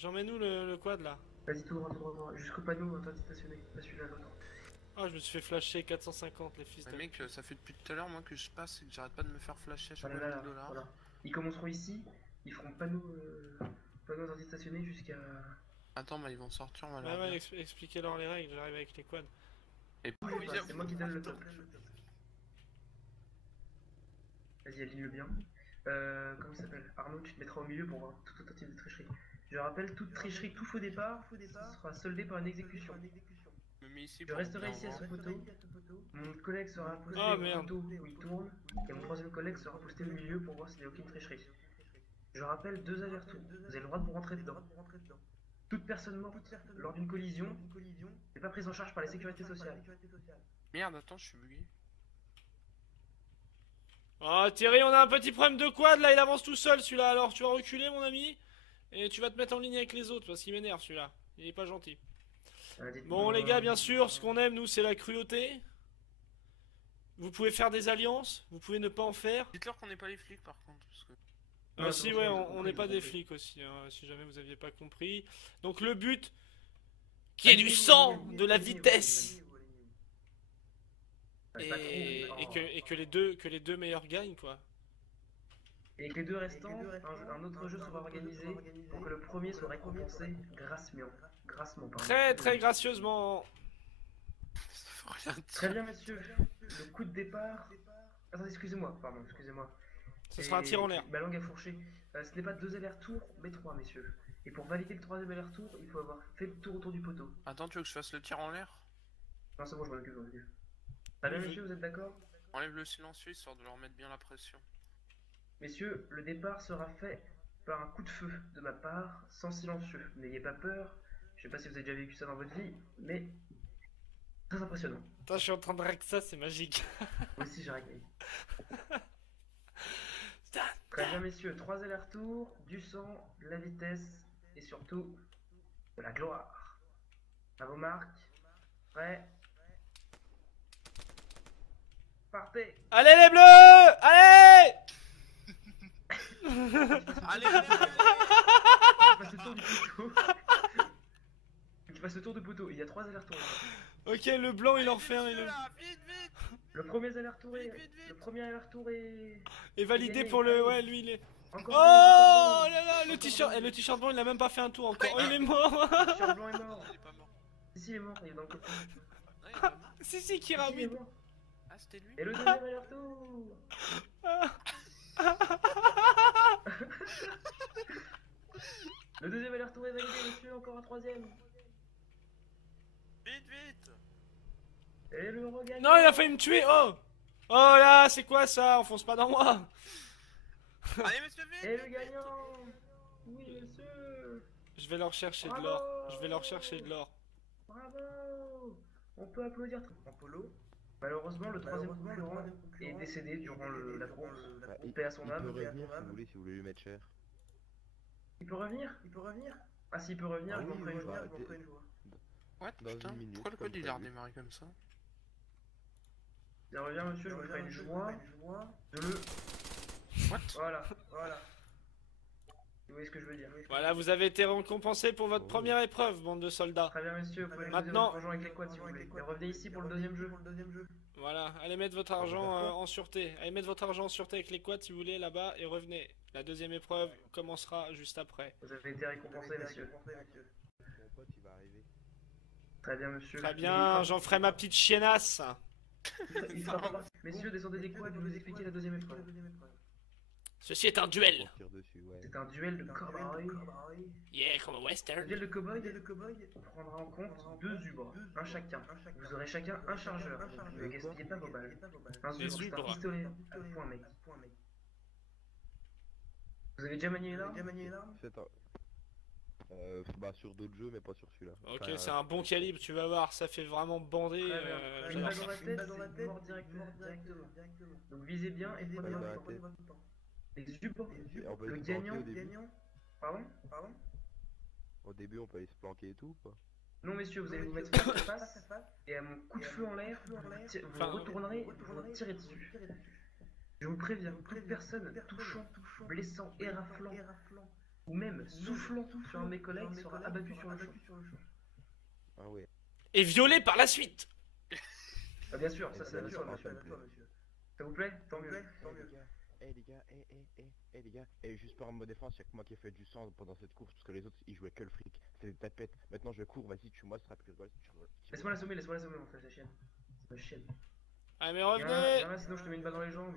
J'emmène où le quad là? Vas-y, tout droit, jusqu'au panneau interdit de stationner. Pas celui-là, l'autre. Ah, je me suis fait flasher 450 les fils Mais de... mec, ça fait depuis tout à l'heure moi que je passe et que j'arrête pas de me faire flasher à chaque Voilà, fois là, 1000 là, dollars. voilà. Ils commenceront ici, ils feront panneau interdit de stationner jusqu'à... Attends, bah ils vont sortir, on va Ouais, leur ouais, dire. expliquez-leur les règles, j'arrive avec les quads. Et Bougez pas, c'est moi qui donne le top. Vas-y, aligne-le bien. Comment ça s'appelle? Arnaud, tu te mettras au milieu pour voir toute tentative de tricherie. Je rappelle, toute tricherie, tout faux départ, sera soldé par une exécution. Je me mets ici Je pour resterai bien ici à voir. ce poteau. Mon collègue sera posté Ah, au merde. poteau où il tourne. Et mon troisième collègue sera posté au milieu pour voir s'il n'y a aucune tricherie. Je rappelle, 2 allers-retours. Vous avez le droit de vous rentrer dedans. Toute personne morte lors d'une collision n'est pas prise en charge par la sécurité sociale. Merde, attends, je suis bugué. Oh Thierry, on a un petit problème de quad là, il avance tout seul celui-là. Alors tu vas reculer mon ami et tu vas te mettre en ligne avec les autres parce qu'il m'énerve celui-là. Il est pas gentil. Bon les gars, bien sûr, ce qu'on aime nous c'est la cruauté. Vous pouvez faire des alliances, vous pouvez ne pas en faire. Dites-leur qu'on n'est pas les flics par contre. Parce que... Ouais, Si c'est ouais, bon, on n'est pas des flics aussi, hein, si jamais vous aviez pas compris. Donc le but, qui est du Alignez-vous, sang, alignez-vous, de la alignez-vous, vitesse, alignez-vous. Pas trop, et que les deux meilleurs gagnent quoi. Et que les deux restants, un autre jeu sera organisé pour que le premier soit récompensé grassement. Pardon. Très très gracieusement. Ça veut rien dire. Très bien, messieurs. Le coup de départ. Attendez, excusez-moi, pardon, excusez-moi. Ce sera un tir en l'air. Ma langue a fourché. Ce n'est pas 2 allers-retours, mais 3, messieurs. Et pour valider le 3e aller-retour, il faut avoir fait le tour autour du poteau. Attends, tu veux que je fasse le tir en l'air? Non, c'est bon, je m'en occupe, Très bien, messieurs, vous êtes d'accord? Enlève le silencieux histoire de leur mettre bien la pression. Messieurs, le départ sera fait par un coup de feu de ma part, sans silencieux. N'ayez pas peur. Je sais pas si vous avez déjà vécu ça dans votre vie, mais très impressionnant. Putain, je suis en train de règle ça, c'est magique. Moi aussi, j'ai réglé. Très bien, messieurs. 3 allers-retours, du sang, de la vitesse et surtout de la gloire. À vos marques. Prêts. Partez. Allez les bleus, allez. Allez, Tu passes le tour du poteau. Tu passes le tour du poteau. Il y a 3 allers-retours. Ok, le blanc il en refait un. Vite, vite. Le premier aller-retour est... Et validé gagné. pour le... Ouais, lui il est... Encore Oh bon, là là, le t-shirt... Et le t-shirt blanc il a même pas fait un tour encore. Oh, il est Le mort. t-shirt blanc est mort. Il est pas mort. Si, il est mort. Il est dans le coffre. Non, il est pas mort. Si, qui Si, il est ramène. mort. Ah, c'était lui. Et le deuxième aller-retour. Le deuxième aller-retour est validé, monsieur. Encore un troisième. Vite. Et le regagnant. Non, il a failli me tuer. Oh. Oh là, c'est quoi ça? Enfonce pas dans moi. Allez, monsieur, vite. Et le gagnant. Oui, monsieur. Je vais leur chercher de l'or. Je vais leur chercher de l'or. Bravo. On peut applaudir en polo. Malheureusement, le troisième concurrent est décédé durant la course. Paix à son âme. Il peut revenir si vous voulez lui mettre cher. Il peut revenir? Ah, s'il peut revenir, Ah je m'en oui, ferai une oui, joie. bah, What, Dans putain, une minute, pourquoi le comme code il a prévu. redémarré comme ça? Il revient, monsieur, je me ferai une joie de le... What? Voilà. Vous voyez ce que je veux dire. Voilà, vous avez été récompensé pour votre première épreuve, bande de soldats. Très bien, monsieur, vous pouvez Maintenant- votre argent avec les quads si vous voulez. Et revenez ici pour le deuxième jeu. Voilà, allez mettre votre argent en sûreté. Allez mettre votre argent en sûreté avec les quads si vous voulez là-bas et revenez. La deuxième épreuve commencera juste après. Vous avez été récompensé, monsieur. Mon pote, il va arriver. Très bien, monsieur. Très bien, j'en ferai ma petite chiennasse. Il sera pas parti. Messieurs, descendez des quads, je vais vous expliquer la deuxième épreuve. Ceci est un duel. On tire dessus, ouais. C'est un duel de cowboy. Yeah, comme un Le western. duel de cowboy, on prendra en compte 2 zubres, un chacun. Vous aurez chacun un chargeur, donc ne gaspillez pas vos balles. Un Des zubre, c'est un zubres. pistolet à point mec. Vous avez déjà manié l'arme? C'est un... bah sur d'autres jeux, mais pas sur celui-là. Ok, Enfin, c'est un bon calibre, tu vas voir, ça fait vraiment bander. Très bien. Une j'adore balle ça. dans la tête, c'est mort directement. Donc visez bien et prenez Balle dans la votre tête. temps. Les zubres, Et on peut le aller se planquer gagnant, au début. pardon? Au début, on peut aller se planquer et tout, quoi. Non messieurs, vous allez vous mettre face à face et à mon coup de feu en l'air, vous retournerez et vous tirez dessus. Je vous préviens, toute personne touchant, blessant et raflant ou même soufflant sur un de mes collègues sera abattu sur le champ. Ah ouais. Et violé par la suite. Ah bien sûr, ça c'est à toi, monsieur. Ça vous plaît? Tant mieux. Eh les gars, les gars, juste par mot défense, y'a que moi qui ai fait du sang pendant cette course parce que les autres ils jouaient que le fric, c'était des tapettes. Maintenant je cours, vas-y tue-moi, ce sera plus rigolo si tu rigoles. Laisse-moi l'assommer mon frère, c'est chienne. C'est ma chienne. Ah mais Viens revenez. là, sinon je te mets une balle dans les jambes.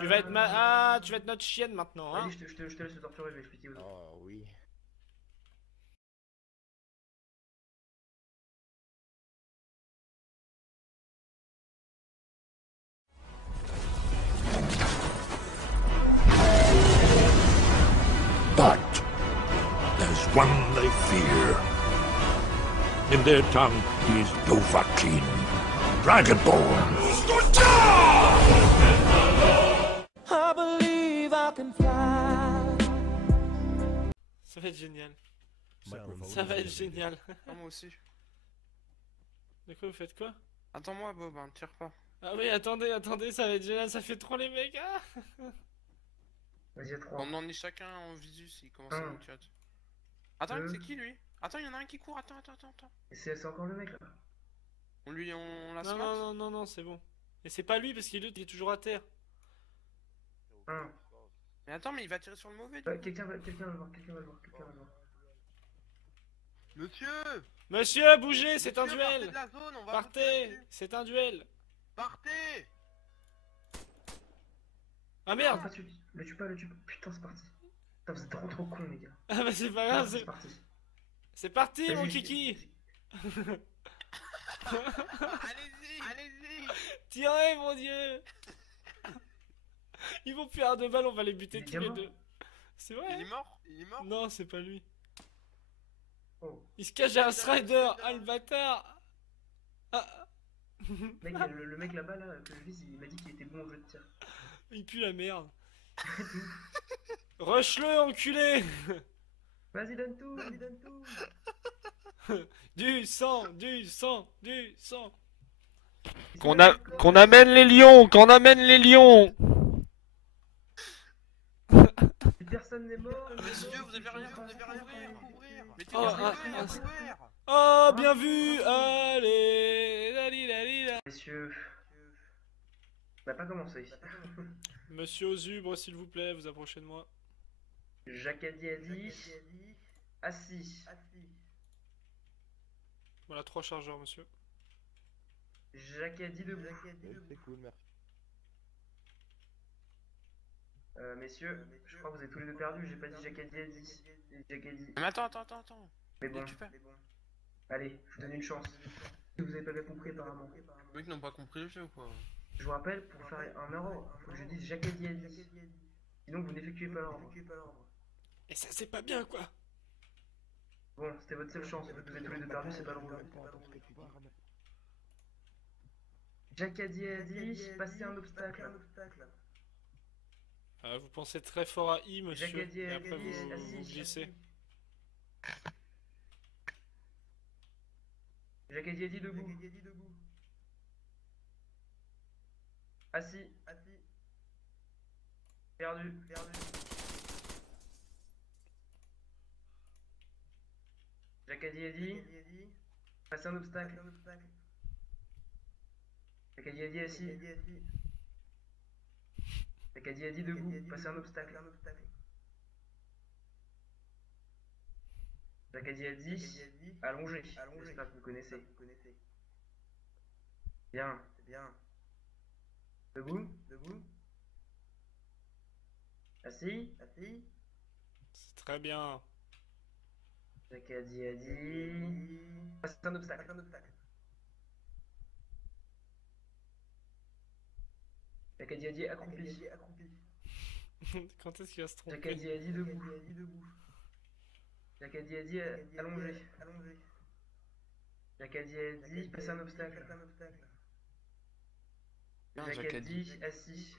Tu vas être Ah, tu vas être notre chienne maintenant, hein. Vas-y, je te laisse te torturer, je vais expliquer aux autres. Oh oui. But there's one they fear. In their tongue, he's Dovahkiin, Dragonborn. I believe I can fly. Ça va être génial. Ça va être génial. Ah, moi aussi. De quoi vous faites quoi? Attends-moi, Bob, hein, tire pas. Ah oui, attendez, ça va être génial, ça fait trop les mecs. Ah Vas-y, à 3. On en est chacun en visu s'il commence à nous chat. Attends, c'est qui lui? Attends, il y en a un qui court, attends. Et c'est encore le mec là. On la non, smart. non, c'est bon. Et c'est pas lui parce qu'il est toujours à terre. Mais attends, mais il va tirer sur le mauvais. Quelqu'un va le voir. Monsieur, bougez, c'est un duel. Partez, c'est un duel. Partez. Ah merde. Le tue pas. Putain, c'est parti. Putain, vous êtes trop con les gars. Ah bah c'est pas grave, c'est parti. C'est parti mon kiki. Allez-y. Tirez mon dieu. Ils vont plus avoir de balles, on va les buter tous les deux. C'est vrai? Il est mort? Non, c'est pas lui. Oh. Il se cache derrière Strider. Ah le bâtard. Ah. Mec, le mec là-bas là, que je vise, il m'a dit qu'il était bon au jeu de tir. Il pue la merde. Rush-le, enculé. Vas-y, donne tout. Du sang. Qu'on amène les lions. Personne n'est mort. Monsieur, vous avez rien couvrir. Oh, bien vu. Allez, dalila. Messieurs, on n'a pas commencé. Monsieur Ozubre, s'il vous plaît, vous approchez de moi. Jacadi a dit assis. Voilà, 3 chargeurs, monsieur. Jacadi debout. C'est cool, merci. Messieurs, je crois que vous êtes tous les deux perdus, j'ai pas dit Jacadi a dit. Mais attends. Mais bon, Tu fais. allez, je vous donne une chance. Vous avez pas bien compris apparemment. Les mecs n'ont pas compris le jeu ou quoi? Je vous rappelle, pour faire un euro, faut que je dise Jacadi a dit. Sinon vous n'effectuez pas l'ordre. Et ça, c'est pas bien, quoi. Bon, c'était votre seule chance, vous êtes tous les deux perdus, c'est pas drôle. Jacadi a dit, passer un obstacle. Ah, vous pensez très fort à I, monsieur, Jacadi et a après dit vous assis. glissez. Jacadi a dit debout. Assis. Perdu. Jacadi a dit passer un obstacle. Jacadi a dit assis. Jacadi a dit debout, passer un obstacle. Jacadi a dit allongé. J'espère que vous connaissez. Bien. Debout. Assis. C'est très bien. Jacadi a dit passer un obstacle. Jacadi a dit accroupi. Quand est-ce qu'il va se tromper? Jacadi a dit debout. Jacadi a dit allongé. Jacadi a dit passer un obstacle. Jacadi a dit assis.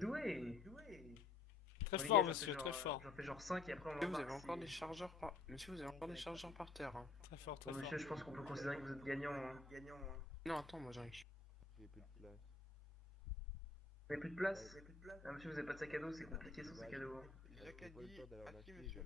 Doué. Très fort, monsieur, très fort. J'en fais genre 5 et après on Monsieur, vous l'embarque. avez encore des chargeurs par... Monsieur, vous avez encore des chargeurs par terre. Hein. Très fort, Bon, très fort. monsieur, je pense qu'on peut considérer que vous êtes gagnant. Non, attends, moi j'arrive. J'ai plus de place. n'avez plus de place? Ah monsieur, vous avez pas de sac à dos, c'est compliqué sans sac à dos. Hein. Jacques a dit, ah si monsieur.